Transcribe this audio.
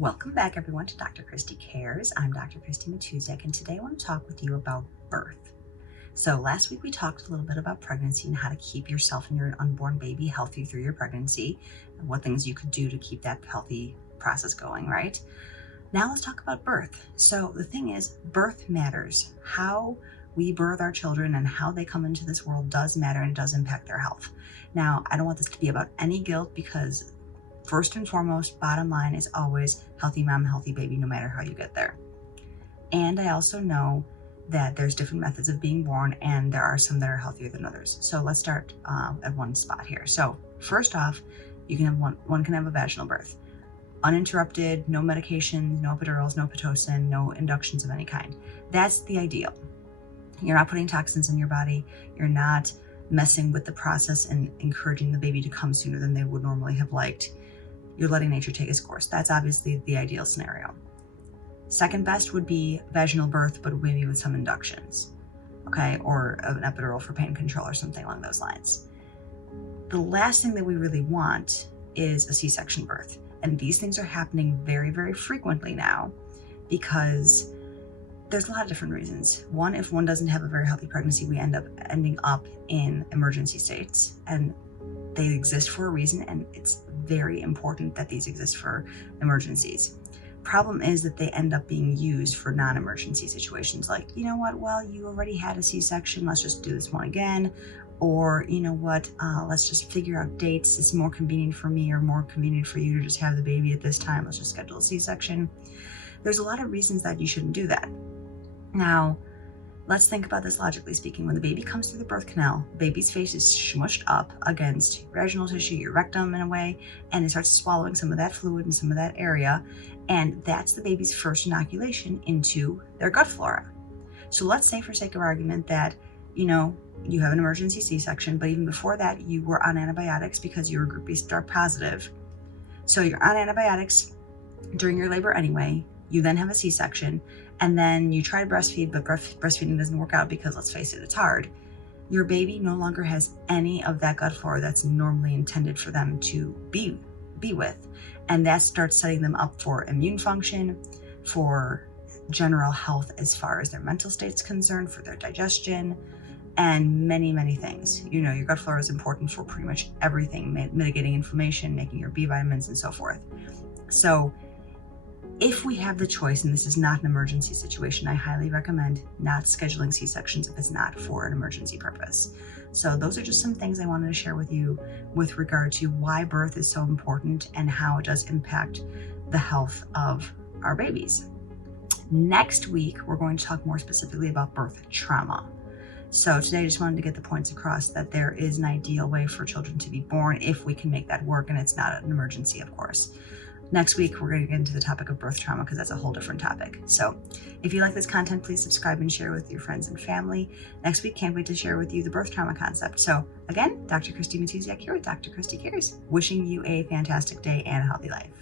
Welcome back everyone to Dr. Christy Cares. I'm Dr. Christy Matuziak, and today I want to talk with you about birth. So last week we talked a little bit about pregnancy and how to keep yourself and your unborn baby healthy through your pregnancy and what things you could do to keep that healthy process going, right? Now let's talk about birth. So the thing is, birth matters. How we birth our children and how they come into this world does matter, and it does impact their health. Now, I don't want this to be about any guilt, because first and foremost, bottom line is always healthy mom, healthy baby, no matter how you get there. And I also know that there's different methods of being born, and there are some that are healthier than others. So let's start at one spot here. So first off, you can have one can have a vaginal birth, uninterrupted, no medication, no epidurals, no Pitocin, no inductions of any kind. That's the ideal. You're not putting toxins in your body. You're not messing with the process and encouraging the baby to come sooner than they would normally have liked. You're letting nature take its course. That's obviously the ideal scenario. Second best would be vaginal birth, but maybe with some inductions, okay? Or an epidural for pain control or something along those lines. The last thing that we really want is a C-section birth. And these things are happening very, very frequently now because there's a lot of different reasons. One, if one doesn't have a very healthy pregnancy, we ending up in emergency states, and they exist for a reason, and it's very important that these exist for emergencies. Problem is that they end up being used for non-emergency situations, like, you know what, well, you already had a C-section, let's just do this one again. Or, you know what, let's just figure out dates. It's more convenient for me or more convenient for you to just have the baby at this time. Let's just schedule a C-section. There's a lot of reasons that you shouldn't do that. Now, let's think about this logically speaking. When the baby comes through the birth canal, the baby's face is smushed up against your vaginal tissue, your rectum in a way, and it starts swallowing some of that fluid in some of that area. And that's the baby's first inoculation into their gut flora. So let's say, for sake of argument, that, you know, you have an emergency C-section, but even before that, you were on antibiotics because you were group B star positive. So you're on antibiotics during your labor anyway. You then have a C-section, and then you try to breastfeed, but breastfeeding doesn't work out because, let's face it, it's hard. Your baby no longer has any of that gut flora that's normally intended for them to be with. And that starts setting them up for immune function, for general health as far as their mental state's concerned, for their digestion, and many, many things. You know, your gut flora is important for pretty much everything, mitigating inflammation, making your B vitamins, and so forth. So if we have the choice, and this is not an emergency situation, I highly recommend not scheduling C-sections if it's not for an emergency purpose. So those are just some things I wanted to share with you with regard to why birth is so important and how it does impact the health of our babies. Next week, we're going to talk more specifically about birth trauma. So today I just wanted to get the points across that there is an ideal way for children to be born if we can make that work, and it's not an emergency, of course. Next week, we're going to get into the topic of birth trauma because that's a whole different topic. So if you like this content, please subscribe and share with your friends and family. Next week, can't wait to share with you the birth trauma concept. So again, Dr. Christy Matuziak here with Dr. Christy Cares, wishing you a fantastic day and a healthy life.